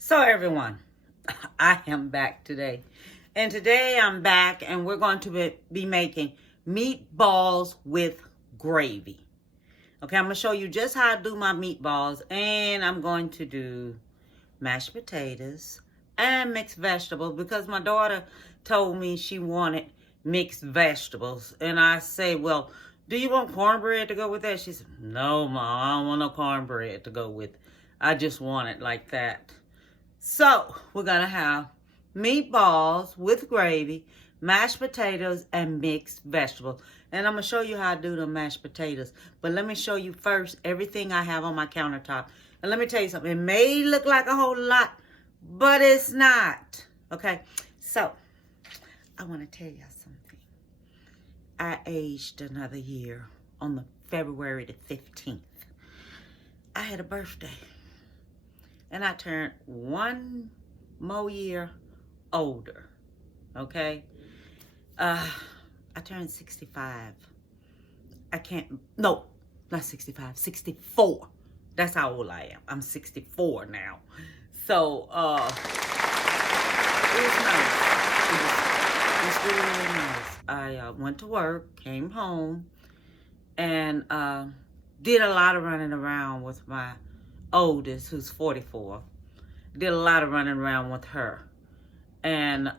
So everyone, I am back today. And today I'm back and we're going to be making meatballs with gravy. Okay, I'm going to show you just how I do my meatballs. And I'm going to do mashed potatoes and mixed vegetables because my daughter told me she wanted mixed vegetables. And I say, well, do you want cornbread to go with that? She said, no, Mom, I don't want no cornbread to go with it. I just want it like that. So, we're going to have meatballs with gravy, mashed potatoes, and mixed vegetables. And I'm going to show you how I do the mashed potatoes. But let me show you first everything I have on my countertop. And let me tell you something. It may look like a whole lot, but it's not. Okay? So, I want to tell you something. I aged another year on the February the 15th. I had a birthday. And I turned one more year older, okay? I turned 65. No, not 65, 64. That's how old I am. I'm 64 now. So, it was nice. It was really nice. I went to work, came home, and did a lot of running around with my oldest, who's 44. Did a lot of running around with her. And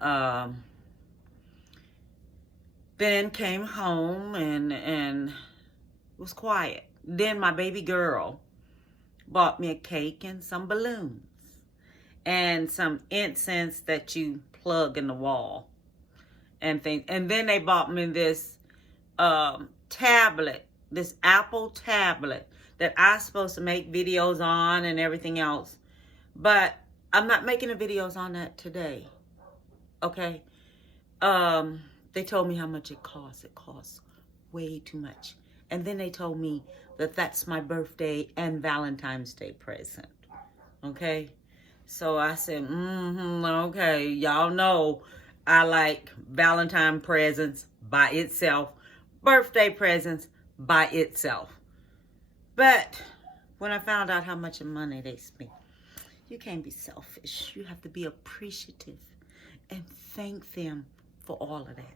then came home and was quiet. Then my baby girl bought me a cake and some balloons and some incense that you plug in the wall and things. And then they bought me this tablet, this Apple tablet that I'm supposed to make videos on and everything else. But I'm not making the videos on that today. Okay? They told me how much it costs. It costs way too much. And then they told me that that's my birthday and Valentine's Day present. Okay? So I said, okay. Y'all know I like Valentine presents by itself. Birthday presents by itself. But when I found out how much money they spent, you can't be selfish. You have to be appreciative and thank them for all of that.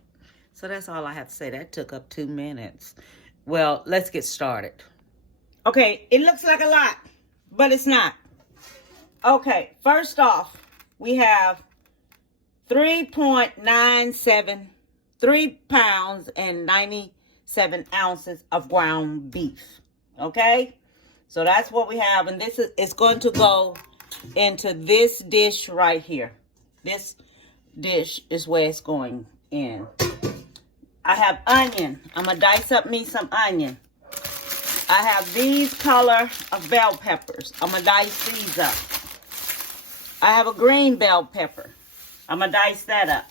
So that's all I have to say. That took up 2 minutes. Well, let's get started. Okay, it looks like a lot, but it's not. Okay, first off, we have 3 pounds and 97 ounces of ground beef. Okay, so that's what we have, and this is it's going to go into this dish right here. This dish is where it's going in. I have onion. I'm gonna dice up me some onion. I have these color of bell peppers. I'm gonna dice these up. I have a green bell pepper. I'm gonna dice that up.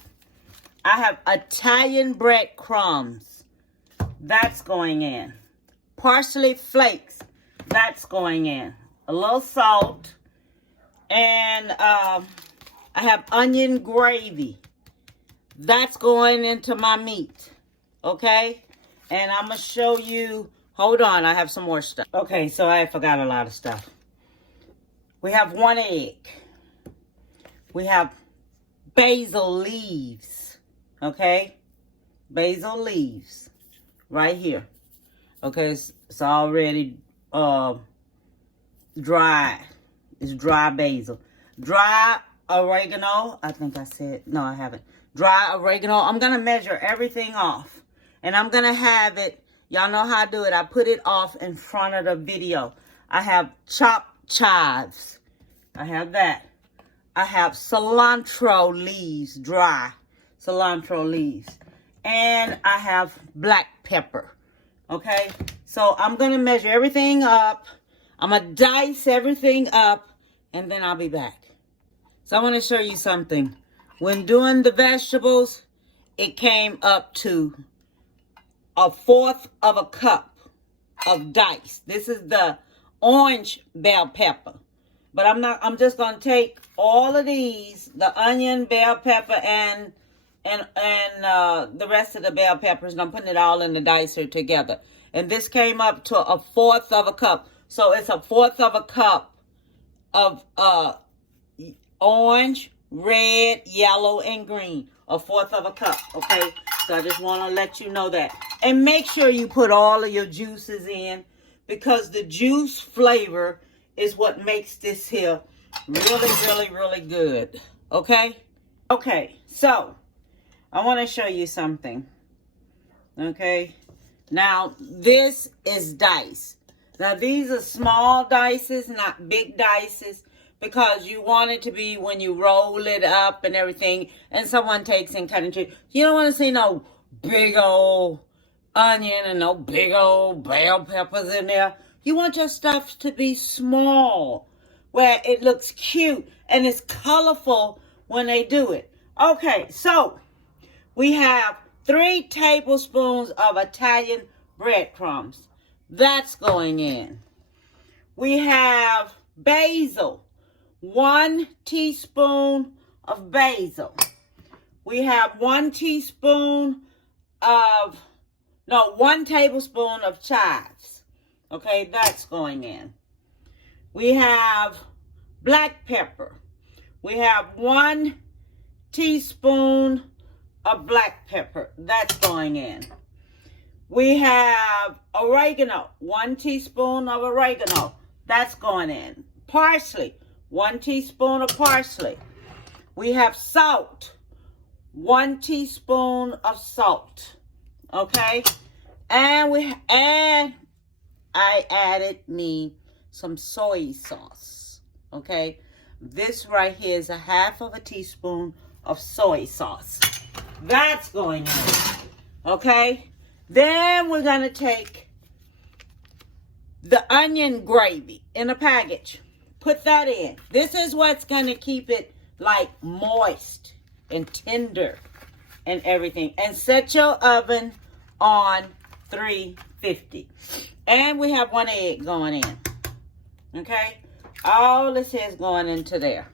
I have Italian breadcrumbs. That's going in. Parsley flakes, that's going in. A little salt. And I have onion gravy. That's going into my meat. Okay? And I'm going to show you. Hold on, I have some more stuff. Okay, so I forgot a lot of stuff. We have 1 egg. We have basil leaves. Okay? Basil leaves. Right here. Okay, it's already dry. It's dry basil. Dry oregano. I think I said, no, I haven't. Dry oregano. I'm going to measure everything off. And I'm going to have it, y'all know how I do it. I put it off in front of the video. I have chopped chives. I have that. I have cilantro leaves, dry cilantro leaves. And I have black pepper. Okay, so I'm going to measure everything up. I'm going to dice everything up, and then I'll be back. So I want to show you something. When doing the vegetables, it came up to 1/4 of a cup of dice. This is the orange bell pepper. But I'm just going to take all of these, the onion, bell pepper, and the rest of the bell peppers, and I'm putting it all in the dicer together. And this came up to 1/4 of a cup. So it's 1/4 of a cup of orange, red, yellow, and green. 1/4 of a cup, okay? So I just want to let you know that. And make sure you put all of your juices in, because the juice flavor is what makes this here really, really, really good, okay? Okay, so I want to show you something, okay? Now, this is dice. Now, these are small dices, not big dices, because you want it to be when you roll it up and everything, and someone takes and cut into it. You don't want to see no big old onion and no big old bell peppers in there. You want your stuff to be small, where it looks cute and it's colorful when they do it. Okay, so we have 3 tablespoons of Italian breadcrumbs. That's going in. We have basil. 1 teaspoon of basil. We have 1 tablespoon of chives. Okay, that's going in. We have black pepper. We have 1 teaspoon of black pepper. That's going in. We have oregano. 1 teaspoon of oregano. That's going in. Parsley. 1 teaspoon of parsley. We have salt. 1 teaspoon of salt. Okay? And I added me some soy sauce. Okay? This right here is 1/2 of a teaspoon of soy sauce. That's going in. Okay? Then we're going to take the onion gravy in a package. Put that in. This is what's going to keep it like moist and tender and everything. And set your oven on 350. And we have 1 egg going in. Okay? All this is going into there.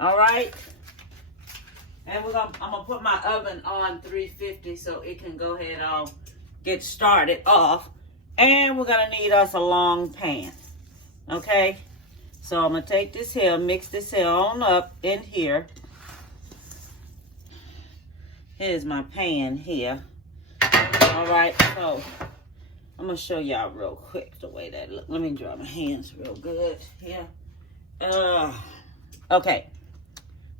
All right? And I'm going to put my oven on 350 so it can go ahead and get started off. And we're going to need us a long pan. Okay? So I'm going to take this here, mix this here on up in here. Here's my pan here. All right, so I'm going to show y'all real quick the way that looks. Let me dry my hands real good here. Okay,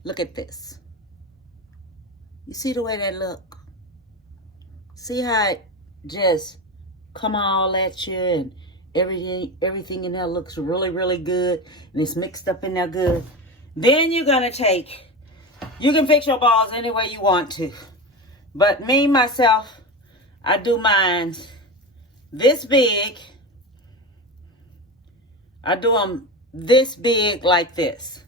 look at this. You see the way that look? See how it just come all at you and everything in there looks really, really good, and it's mixed up in there good. Then you're gonna you can fix your balls any way you want to, but me myself, I do mine this big. I do them this big like this,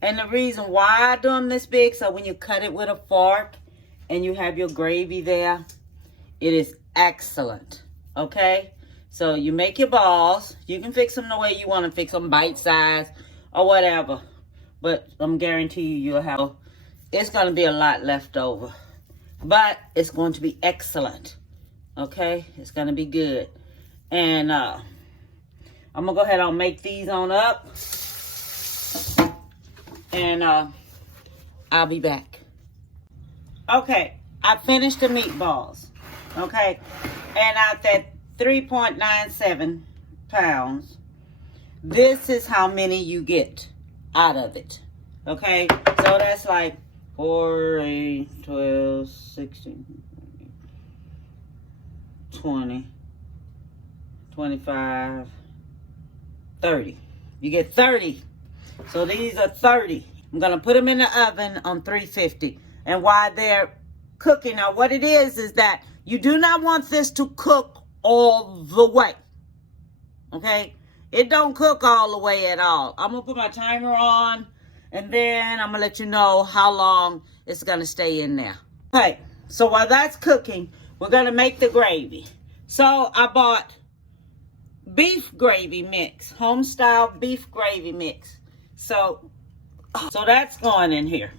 and the reason why I do them this big, so when you cut it with a fork and you have your gravy there, it is excellent. Okay. So you make your balls. You can fix them the way you want to fix them, bite size or whatever. But I'm guarantee you'll have, it's going to be a lot left over. But it's going to be excellent. Okay? It's going to be good. And I'm going to go ahead and make these on up. And I'll be back. Okay. I finished the meatballs. Okay? And out that 3.97 pounds. This is how many you get out of it. Okay? So that's like 4, 8, 12, 16, 20, 25, 30. You get 30. So these are 30. I'm going to put them in the oven on 350. And while they're cooking, now what it is that you do not want this to cook all the way. Okay? It don't cook all the way at all. I'm going to put my timer on, and then I'm going to let you know how long it's going to stay in there. Okay, so while that's cooking, we're going to make the gravy. So I bought beef gravy mix, home-style beef gravy mix. So that's going in here.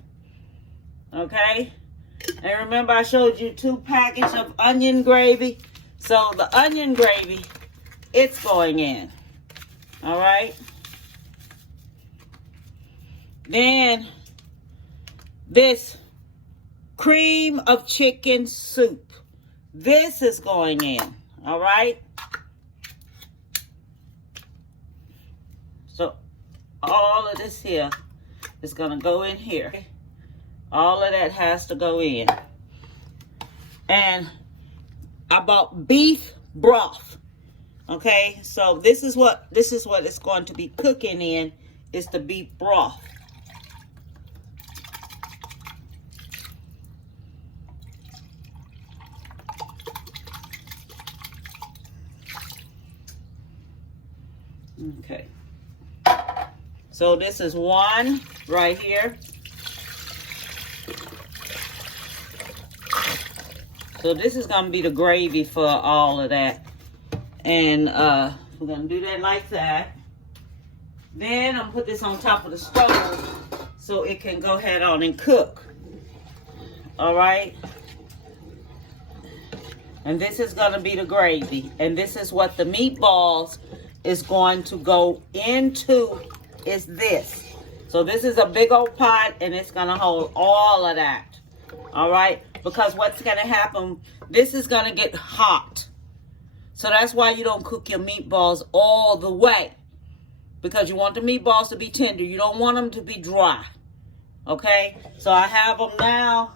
Okay? And remember I showed you 2 packages of onion gravy. So the onion gravy, it's going in. All right? Then this cream of chicken soup. This is going in, all right? So all of this here is gonna go in here. All of that has to go in. And I bought beef broth. Okay, so this is what it's going to be cooking in, is the beef broth. Okay. So this is one right here. So this is going to be the gravy for all of that. And we're going to do that like that. Then I'm going to put this on top of the stove so it can go ahead on and cook. All right. And this is going to be the gravy. And this is what the meatballs is going to go into, is this. So this is a big old pot, and it's going to hold all of that. All right. Because what's going to happen, this is going to get hot. So that's why you don't cook your meatballs all the way. Because you want the meatballs to be tender. You don't want them to be dry. Okay? So I have them now.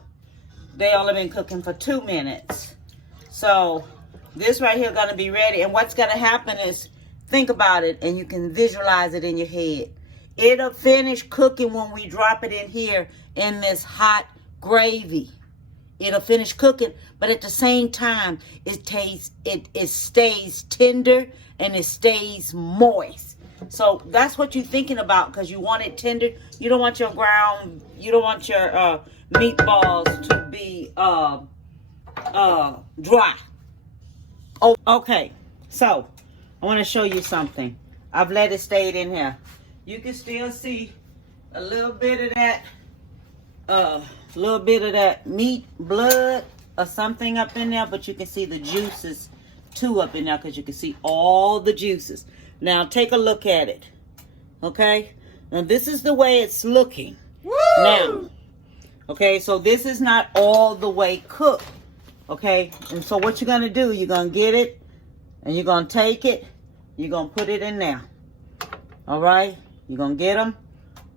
They only been cooking for 2 minutes. So this right here going to be ready. And what's going to happen is, think about it and you can visualize it in your head. It'll finish cooking when we drop it in here in this hot gravy. It'll finish cooking, but at the same time, it stays tender and it stays moist. So that's what you're thinking about, because you want it tender. You don't want your meatballs to be dry. Oh, okay. So I want to show you something. I've let it stay in here. You can still see a little bit of that meat blood or something up in there, but you can see the juices too up in there, because you can see all the juices. Now take a look at it. Okay, now this is the way it's looking. Woo! Now, okay, so this is not all the way cooked. Okay, and so what you're gonna do, you're gonna get it and you're gonna take it, you're gonna put it in there. All right, you're gonna get them,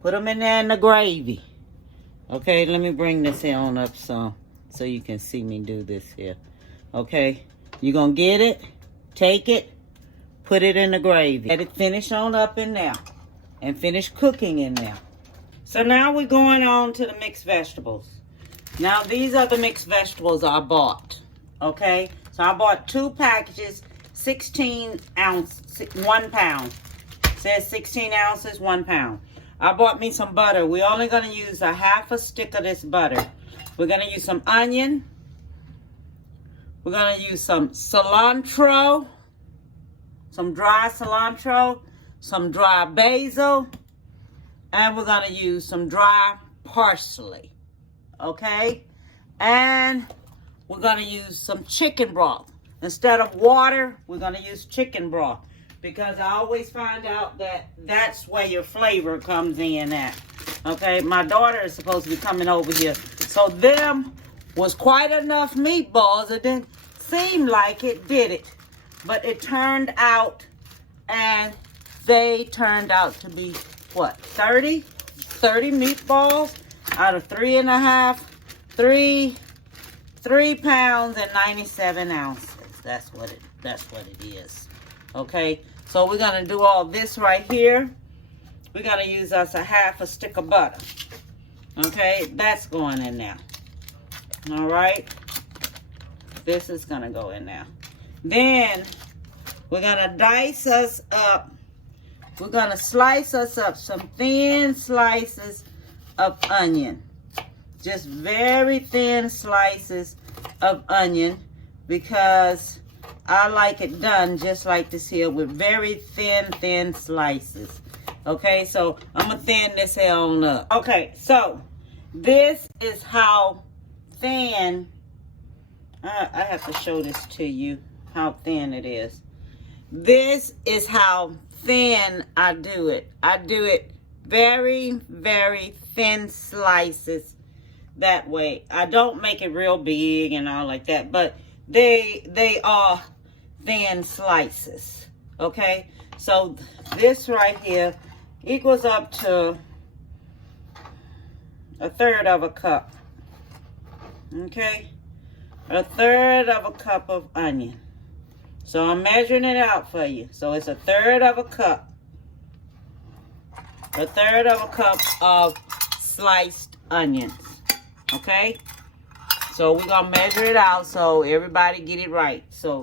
put them in there in the gravy. Okay, let me bring this here on up so you can see me do this here. Okay, you're going to get it, take it, put it in the gravy. Let it finish on up in there and finish cooking in there. So now we're going on to the mixed vegetables. Now these are the mixed vegetables I bought. Okay, so I bought 2 packages, 16 ounce, 1 pound. It says 16 ounces, 1 pound. I bought me some butter. We're only going to use a half a stick of this butter. We're going to use some onion. We're going to use some cilantro, some dry cilantro, some dry basil, and we're going to use some dry parsley. Okay? And we're going to use some chicken broth. Instead of water, we're going to use chicken broth. Because I always find out that that's where your flavor comes in at. Okay, my daughter is supposed to be coming over here. So them was quite enough meatballs. It didn't seem like it, did it? But it turned out, and they turned out to be, what, 30 meatballs out of 3 pounds and 97 ounces. That's what it is. Okay, so we're going to do all this right here. We're going to use us a half a stick of butter. Okay, that's going in there. All right, this is going to go in there. Then we're going to dice us up. We're going to slice us up some thin slices of onion. Just very thin slices of onion, because I like it done just like this here, with very thin slices. Okay, so I'm going to thin this here on up. Okay, so this is how thin, I have to show this to you, how thin it is. This is how thin I do it. I do it very, very thin slices that way. I don't make it real big and all like that, but they are thin slices. Okay, so this right here equals up to 1/3 of a cup. Okay, 1/3 of a cup of onion. So I'm measuring it out for you. So it's 1/3 of a cup. 1/3 of a cup of sliced onions. Okay? So we're gonna measure it out so everybody get it right. So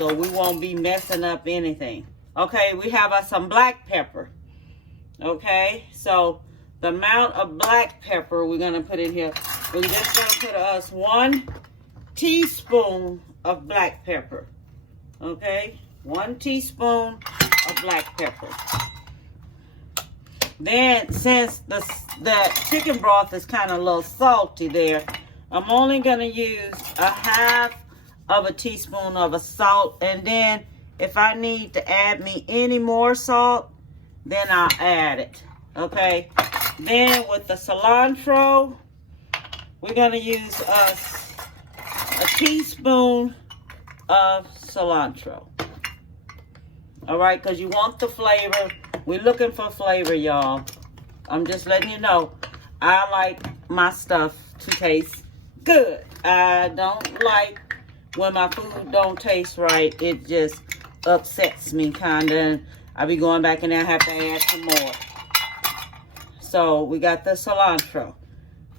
we won't be messing up anything. Okay, we have some black pepper. Okay, so the amount of black pepper we're gonna put in here, we're just gonna put us 1 teaspoon of black pepper. Okay, 1 teaspoon of black pepper. Then, since the chicken broth is kind of a little salty there, I'm only going to use 1/2 of a teaspoon of a salt. And then, if I need to add me any more salt, then I'll add it. Okay? Then, with the cilantro, we're going to use a teaspoon of cilantro. All right? Because you want the flavor. We're looking for flavor, y'all. I'm just letting you know. I like my stuff to taste good. I don't like when my food don't taste right. It just upsets me, kind of. I'll be going back in there and have to add some more. So, we got the cilantro.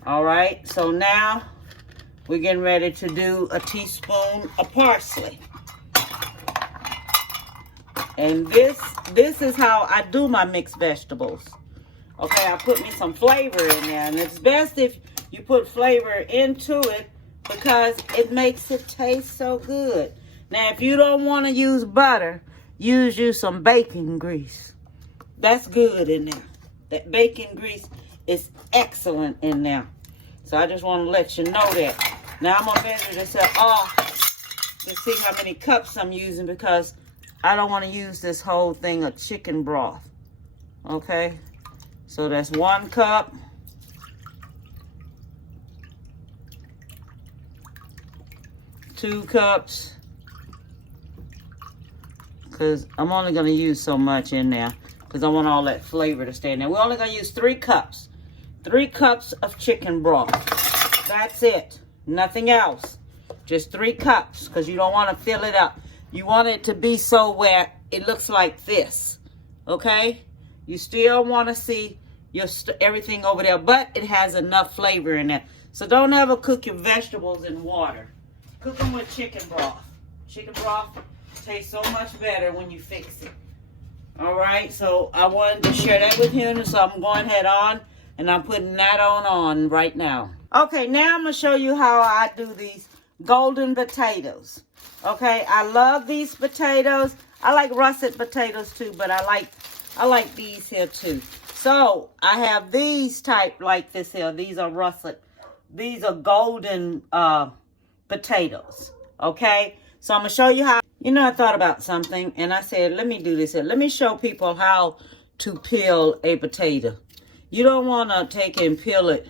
All right? So, now, we're getting ready to do a teaspoon of parsley. And this is how I do my mixed vegetables. Okay, I put me some flavor in there. And it's best if you put flavor into it because it makes it taste so good. Now, if you don't want to use butter, use some bacon grease. That's good in there. That bacon grease is excellent in there. So I just want to let you know that. Now I'm going to measure this off to see how many cups I'm using because I don't want to use this whole thing of chicken broth. Okay? So that's 1 cup. 2 cups. Because I'm only going to use so much in there. Because I want all that flavor to stay in there. We're only going to use 3 cups. 3 cups of chicken broth. That's it. Nothing else. Just 3 cups. Because you don't want to fill it up. You want it to be so where it looks like this, okay? You still want to see everything over there, but it has enough flavor in there. So don't ever cook your vegetables in water. Cook them with chicken broth. Chicken broth tastes so much better when you fix it. All right, so I wanted to share that with you, so I'm going head on, and I'm putting that on right now. Okay, now I'm going to show you how I do these golden potatoes. Okay, I love these potatoes. I like russet potatoes too, but I like these here too. So I have these type like this here. These are russet. These are golden potatoes. Okay, so I'm gonna show you how. You know, I thought about something and I said, let me do this here. Let me show people how to peel a potato. You don't want to take and peel it.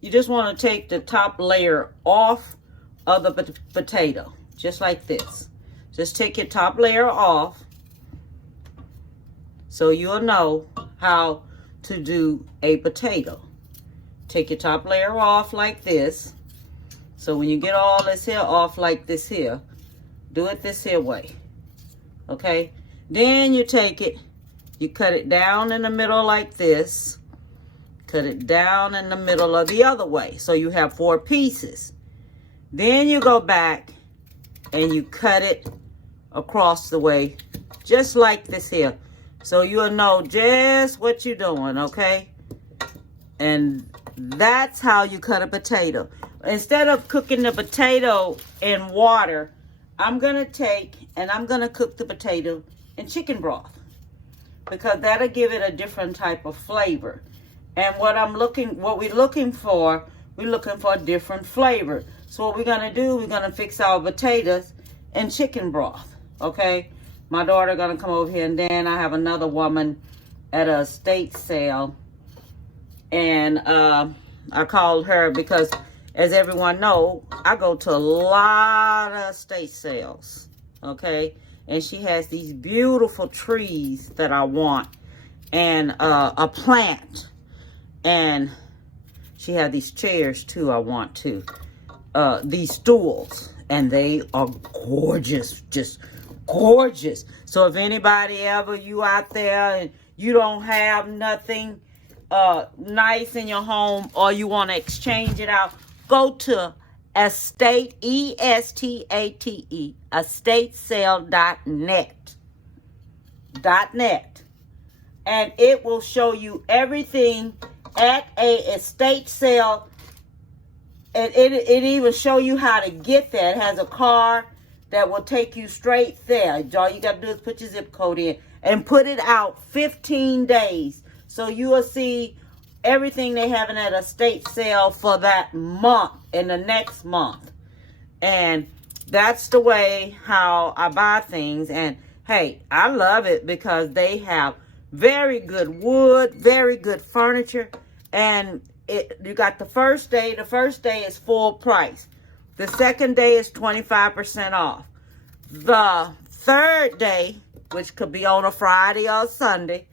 You just want to take the top layer off of the potato. Just like this. Just take your top layer off so you'll know how to do a potato. Take your top layer off like this. So when you get all this here off like this here, do it this here way. Okay? Then you take it, you cut it down in the middle like this. Cut it down in the middle of the other way. So you have 4 pieces. Then you go back and you cut it across the way, just like this here. So you'll know just what you're doing, okay? And that's how you cut a potato. Instead of cooking the potato in water, I'm going to take and I'm going to cook the potato in chicken broth. Because that'll give it a different type of flavor. And what we're looking for a different flavor. So what we're going to do, we're going to fix our potatoes in chicken broth, okay? My daughter going to come over here, and then I have another woman at a estate sale. And I called her because, as everyone know, I go to a lot of estate sales, okay? And she has these beautiful trees that I want, and a plant. And she had these chairs too I want too. These stools, and they are gorgeous, just gorgeous. So if anybody ever, you out there and you don't have nothing nice in your home, or you want to exchange it out, go to estate, ESTATE, estatesale.net, and it will show you everything at a estate sale. And it even show you how to get there. It has a car that will take you straight there. All you got to do is put your zip code in and put it out 15 days. So you will see everything they have in that estate sale for that month and the next month. And that's the way how I buy things. And hey, I love it because they have very good wood, very good furniture. And you got the first day. The first day is full price. The second day is 25% off. The third day, which could be on a Friday or a Sunday,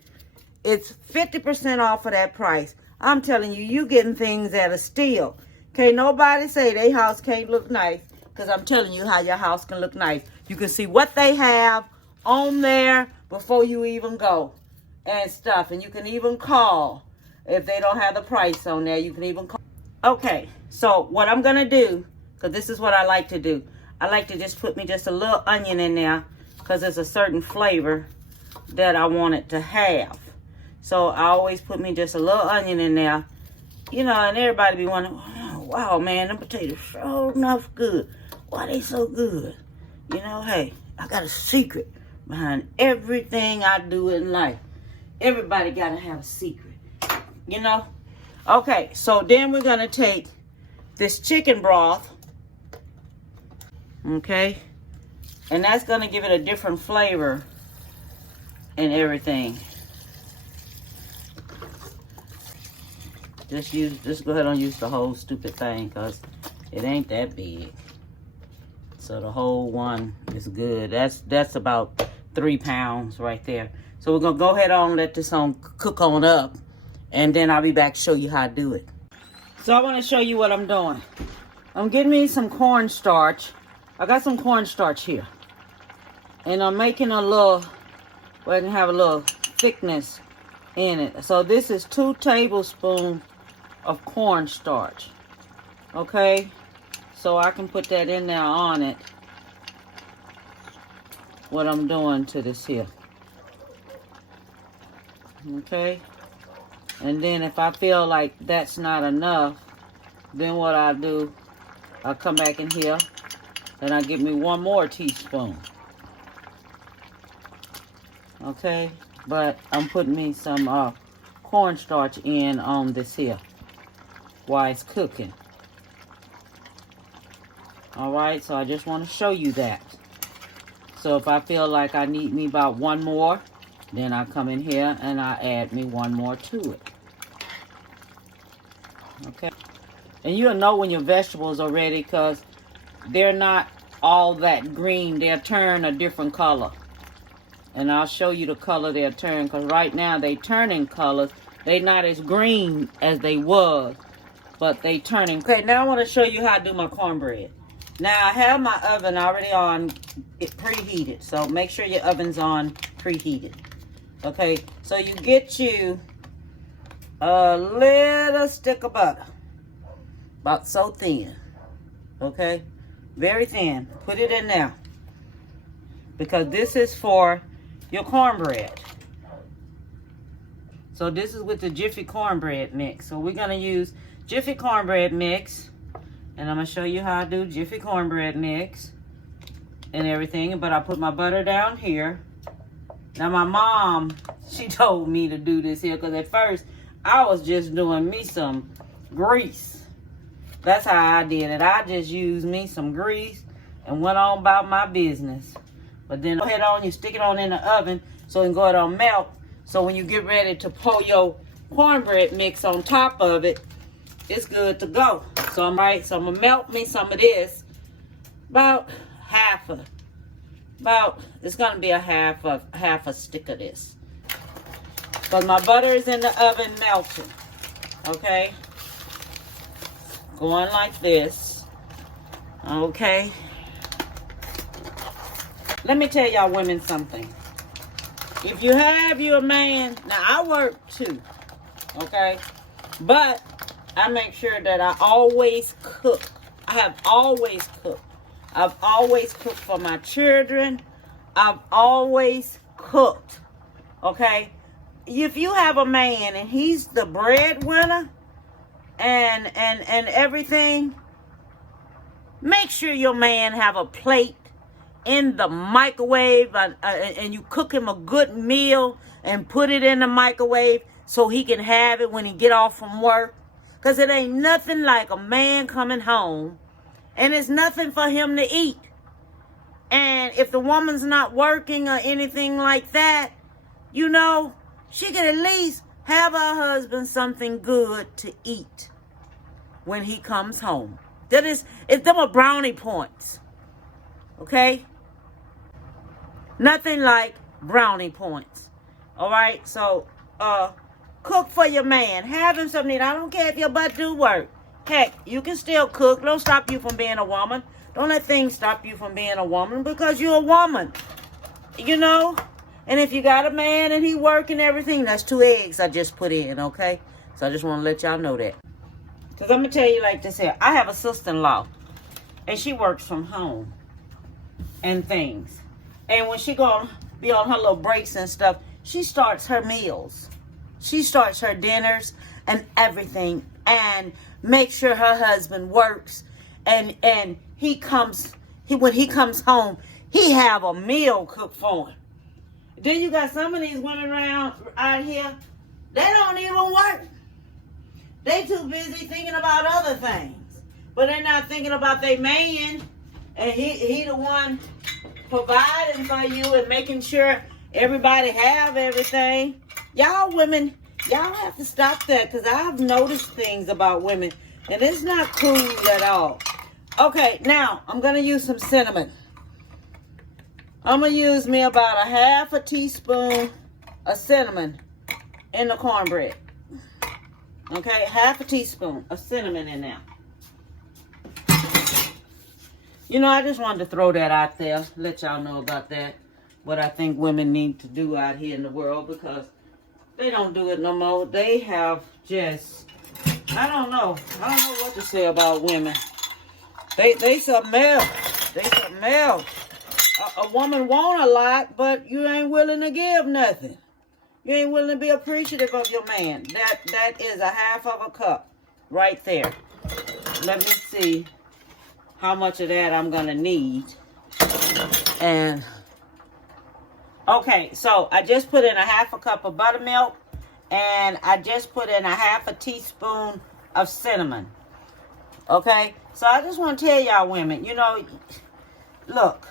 it's 50% off of that price. I'm telling you, you getting things at a steal. Can't nobody say their house can't look nice, because I'm telling you how your house can look nice. You can see what they have on there before you even go and stuff. And you can even call. If they don't have the price on there, you can even call. Okay, so what I'm going to do, because this is what I like to do. I like to just put me just a little onion in there, because there's a certain flavor that I want it to have. So I always put me just a little onion in there. You know, and everybody be wondering, oh, wow, man, them potatoes sure enough good. Why they so good? You know, hey, I got a secret behind everything I do in life. Everybody got to have a secret. You know? Okay, so then we're going to take this chicken broth. Okay? And that's going to give it a different flavor and everything. Just go ahead and use the whole stupid thing, because it ain't that big. So the whole one is good. That's about 3 pounds right there. So we're going to go ahead on and let this cook on up. And then I'll be back to show you how I do it. So I want to show you what I'm doing. I'm getting me some cornstarch. I got some cornstarch here. And I'm making a little, where I can have a little thickness in it. So this is 2 tablespoons of cornstarch. Okay? So I can put that in there on it. What I'm doing to this here. Okay? And then if I feel like that's not enough, then what I do, I'll come back in here and I give me 1 more teaspoon. Okay, but I'm putting me some cornstarch in on this here while it's cooking. All right, so I just want to show you that. So if I feel like I need me about 1 more, then I come in here and I add me 1 more to it. Okay. And you'll know when your vegetables are ready, because they're not all that green. They'll turn a different color. And I'll show you the color they'll turn, because right now they turning colors. They not as green as they was, but they turning. Okay, now I want to show you how I do my cornbread. Now I have my oven already on, it preheated. So make sure your oven's on preheated. Okay, so you get you a little stick of butter, about so thin. Okay, very thin. Put it in there, because this is for your cornbread. So this is with the Jiffy cornbread mix. So we're gonna use Jiffy cornbread mix, and I'm gonna show you how I do Jiffy cornbread mix and everything. But I put my butter down here. Now my mom, she told me to do this here, because at first I was just doing me some grease. That's how I did it. I just used me some grease and went on about my business. But then go ahead on, you stick it on in the oven so it can go ahead and melt. So when you get ready to pour your cornbread mix on top of it, it's good to go. So I'm gonna melt me some of this. It's gonna be a half a stick of this. Because my butter is in the oven melting. Okay? Going like this. Okay? Let me tell y'all women something. If you have you a man, now I work too. Okay? But I make sure that I always cook. I have always cooked. I've always cooked for my children. I've always cooked. Okay? If you have a man and he's the breadwinner and everything, make sure your man have a plate in the microwave and you cook him a good meal and put it in the microwave so he can have it when he get off from work. Because it ain't nothing like a man coming home and it's nothing for him to eat. And if the woman's not working or anything like that, you know, she can at least have her husband something good to eat when he comes home. It's them are brownie points. Okay? Nothing like brownie points. All right? So, cook for your man. Have him something to eat. I don't care if your butt do work. Heck, you can still cook. Don't stop you from being a woman. Don't let things stop you from being a woman because you're a woman. You know? And if you got a man and he working everything, that's 2 eggs I just put in, okay? So I just want to let y'all know that. Because I'm going to tell you like this here. I have a sister-in-law. And she works from home. And things. And when she going to be on her little breaks and stuff, she starts her meals. She starts her dinners and everything. And make sure her husband works. And when he comes home, he have a meal cooked for him. Then you got some of these women around out here, they don't even work. They too busy thinking about other things. But they're not thinking about their man. And he the one providing for you and making sure everybody have everything. Y'all women, y'all have to stop that because I've noticed things about women. And it's not cool at all. Okay, now I'm going to use some cinnamon. I'm going to use me about a half a teaspoon of cinnamon in the cornbread. Okay, half a teaspoon of cinnamon in there. You know, I just wanted to throw that out there, let y'all know about that. What I think women need to do out here in the world because they don't do it no more. They have just, I don't know what to say about women. They something else. They something else. A woman want a lot, but you ain't willing to give nothing. You ain't willing to be appreciative of your man. That is a half of a cup right there. Let me see how much of that I'm going to need. And, okay, so I just put in a half a cup of buttermilk. And I just put in a half a teaspoon of cinnamon. Okay? So I just want to tell y'all women, you know, look.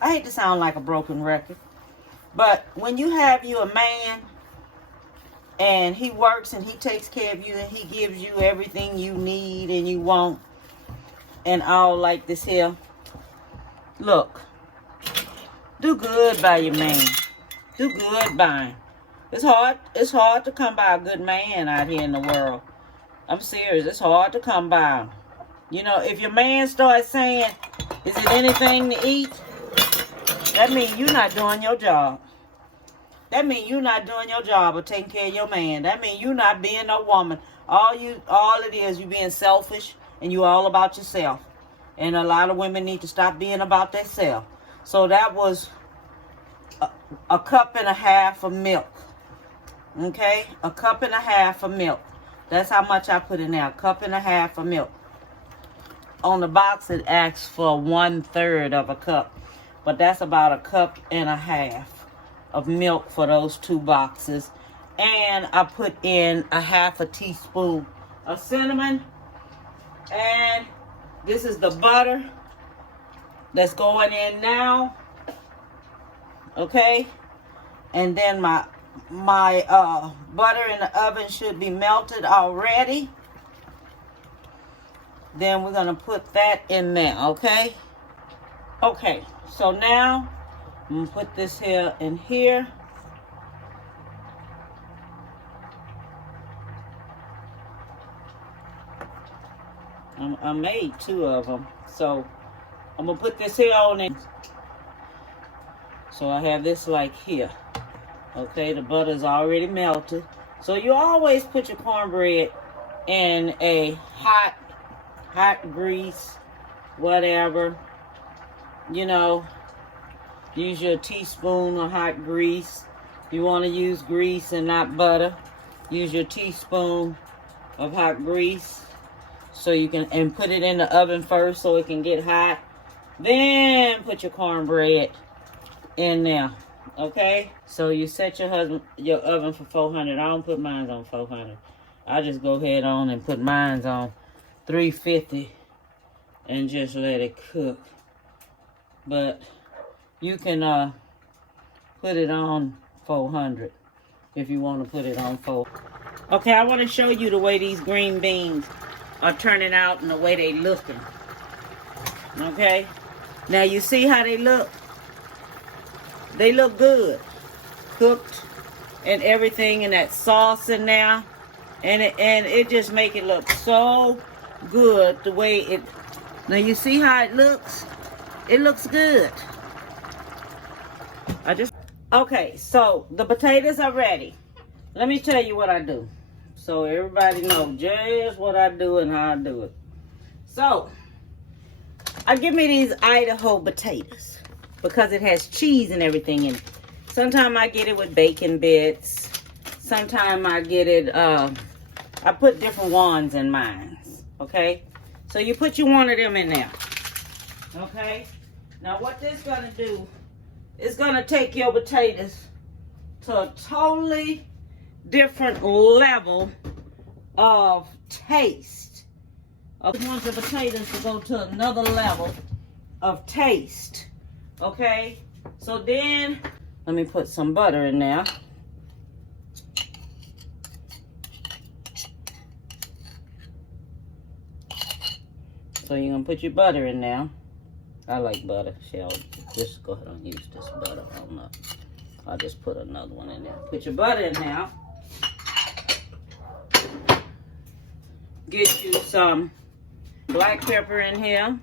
I hate to sound like a broken record, but when you have you a man and he works and he takes care of you and he gives you everything you need and you want and all like this here, look, do good by your man. Do good by him. It's hard to come by a good man out here in the world. I'm serious. It's hard to come by. You know, if your man starts saying, is it anything to eat? That means you're not doing your job. That means you're not doing your job of taking care of your man. That means you're not being a woman. All it is, you being selfish and you all about yourself. And a lot of women need to stop being about themselves. So that was a cup and a half of milk. Okay? A cup and a half of milk. That's how much I put in there. A cup and a half of milk. On the box, it asks for 1/3 of a cup. But that's about a cup and a half of milk for those 2 boxes. And I put in a half a teaspoon of cinnamon. And this is the butter that's going in now. Okay? And then my my butter in the oven should be melted already. Then we're gonna put that in there, okay? Okay, so now I'm gonna put this here in here. I made 2 of them, so I'm gonna put this here on it. So I have this like here. Okay, the butter's already melted. So you always put your cornbread in a hot grease, whatever. You know, use your teaspoon of hot grease. If you want to use grease and not butter, use your teaspoon of hot grease. So you can, and put it in the oven first so it can get hot. Then put your cornbread in there. Okay? So you set your oven for 400. I don't put mine on 400. I just go ahead on and put mine on 350 and just let it cook. But you can put it on 400 if you want to put it on 400. Okay, I want to show you the way these green beans are turning out and the way they looking. Okay? Now you see how they look? They look good. Cooked and everything, and that sauce in there. And it just make it look so good the way it... Now you see how it looks? It looks good. Okay, so the potatoes are ready. Let me tell you what I do, so everybody knows just what I do and how I do it. So, I give me these Idaho potatoes because it has cheese and everything in it. Sometimes I get it with bacon bits. Sometimes I get it, I put different ones in mine, okay? So you put one of them in there, okay? Now what this is gonna do, is gonna take your potatoes to a totally different level of taste. I want the potatoes to go to another level of taste. Okay? So then, let me put some butter in there. So you're gonna put your butter in there. I like butter. Shall just go ahead and use this butter. I don't know. I'll just put another one in there. Put your butter in there. Get you some black pepper in here.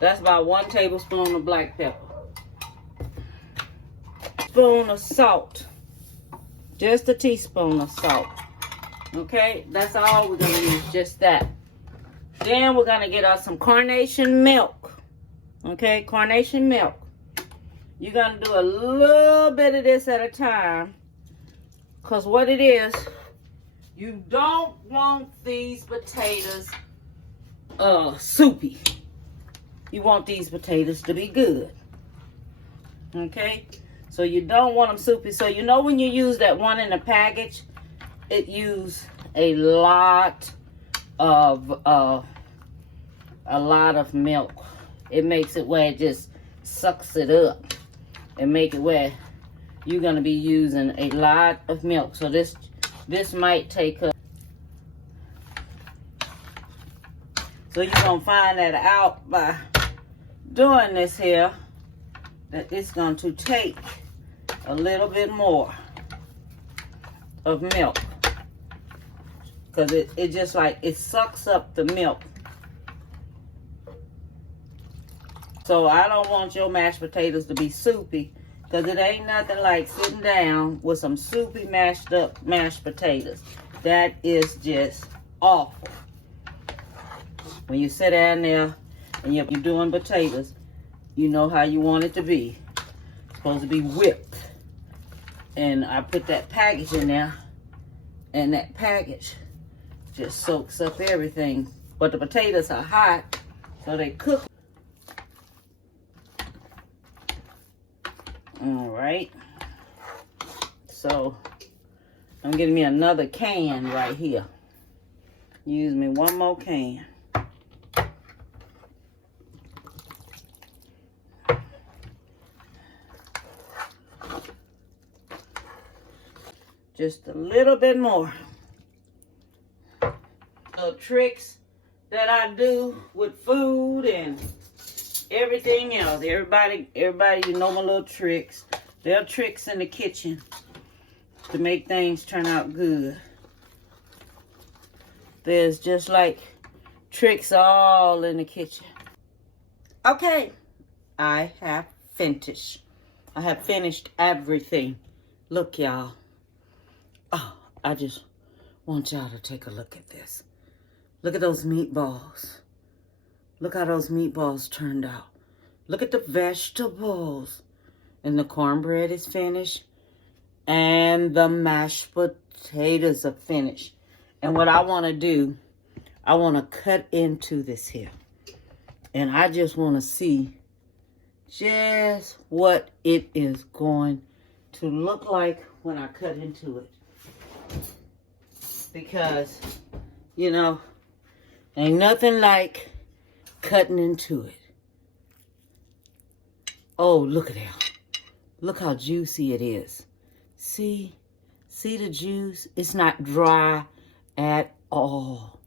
That's about 1 tablespoon of black pepper. Spoon of salt. Just a teaspoon of salt. Okay, that's all we're gonna use, just that. Then we're gonna get us some carnation milk. Okay, carnation milk. You're gonna do a little bit of this at a time, because what it is, you don't want these potatoes soupy. You want these potatoes to be good. Okay, so you don't want them soupy. So you know when you use that one in the package, it use a lot of milk. It makes it where it just sucks it up and make it where you're gonna be using a lot of milk. So this might take a... So you're gonna find that out by doing this here, that it's going to take a little bit more of milk, because it just like it sucks up the milk. So I don't want your mashed potatoes to be soupy, because it ain't nothing like sitting down with some soupy mashed potatoes. That is just awful. When you sit down there and you're doing potatoes, you know how you want it to be. It's supposed to be whipped. And I put that package in there, and that package just soaks up everything. But the potatoes are hot, so they cook. All right. So I'm getting me another can right here. Use me one more can. Just a little bit more. Little tricks that I do with food and everything else. Everybody, you know my little tricks. There are tricks in the kitchen to make things turn out good. There's just like tricks all in the kitchen. Okay, I have finished. I have finished everything. Look, y'all. Oh, I just want y'all to take a look at this. Look at those meatballs. Look how those meatballs turned out. Look at the vegetables. And the cornbread is finished. And the mashed potatoes are finished. And what I want to do, I want to cut into this here. And I just want to see just what it is going to look like when I cut into it. Because, you know, ain't nothing like cutting into it. Oh, look at that. Look how juicy it is. See the juice? It's not dry at all.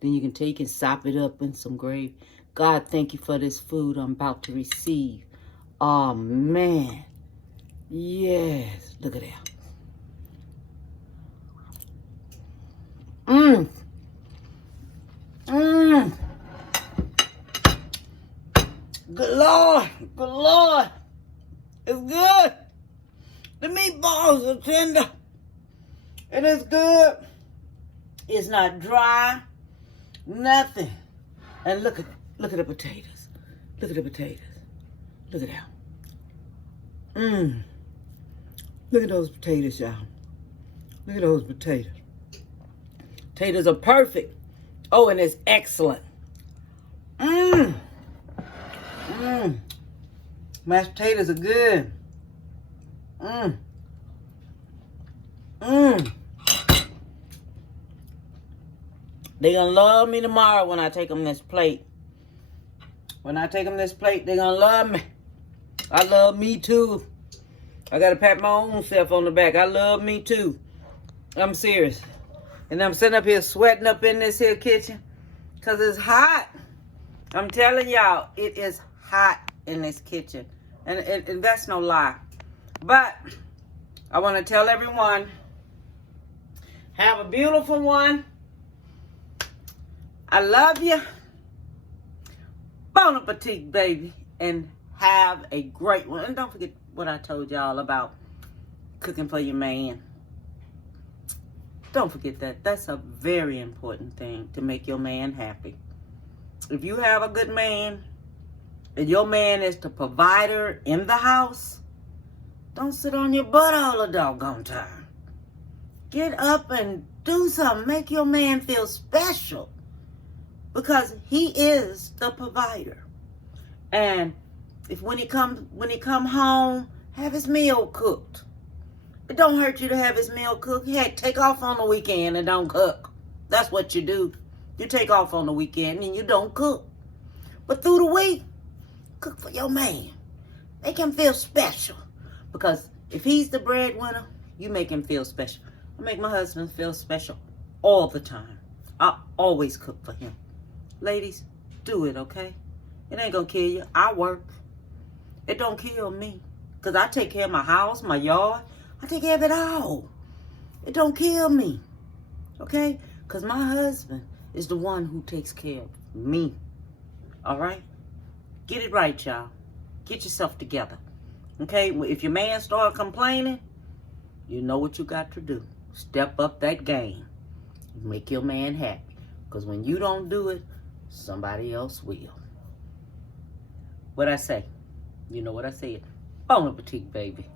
Then you can take and sop it up in some gravy. God, thank you for this food I'm about to receive. Oh, man. Yes. Look at that. Mmm. Mmm. Good Lord. Good Lord. It's good. The meatballs are tender. It is good. It's not dry. Nothing. And look at the potatoes. Look at the potatoes. Look at that. Mmm. Look at those potatoes, y'all. Look at those potatoes. Potatoes are perfect. Oh, and it's excellent. Mmm. Mmm. Mashed potatoes are good. Mmm. Mmm. They're going to love me tomorrow when I take them this plate. When I take them this plate, they're going to love me. I love me too. I got to pat my own self on the back. I love me too. I'm serious. And I'm sitting up here sweating up in this here kitchen because it's hot. I'm telling y'all, it is hot in this kitchen. And that's no lie. But I want to tell everyone, have a beautiful one. I love you. Bon appetit, baby. And have a great one. And don't forget what I told y'all about cooking for your man. Don't forget that. That's a very important thing to make your man happy. If you have a good man and your man is the provider in the house, don't sit on your butt all the doggone time. Get up and do something. Make your man feel special. Because he is the provider. And if when he come home, have his meal cooked. It don't hurt you to have his meal cooked. Heck, take off on the weekend and don't cook. That's what you do. You take off on the weekend and you don't cook. But through the week, cook for your man. Make him feel special. Because if he's the breadwinner, you make him feel special. I make my husband feel special all the time. I always cook for him. Ladies, do it, okay? It ain't gonna kill you. I work. It don't kill me. Because I take care of my house, my yard. I take care of it all. It don't kill me. Okay? Because my husband is the one who takes care of me. All right? Get it right, y'all. Get yourself together. Okay? If your man start complaining, you know what you got to do. Step up that game. Make your man happy. Because when you don't do it, somebody else will. What I say? You know what I said. Bon appetit, baby.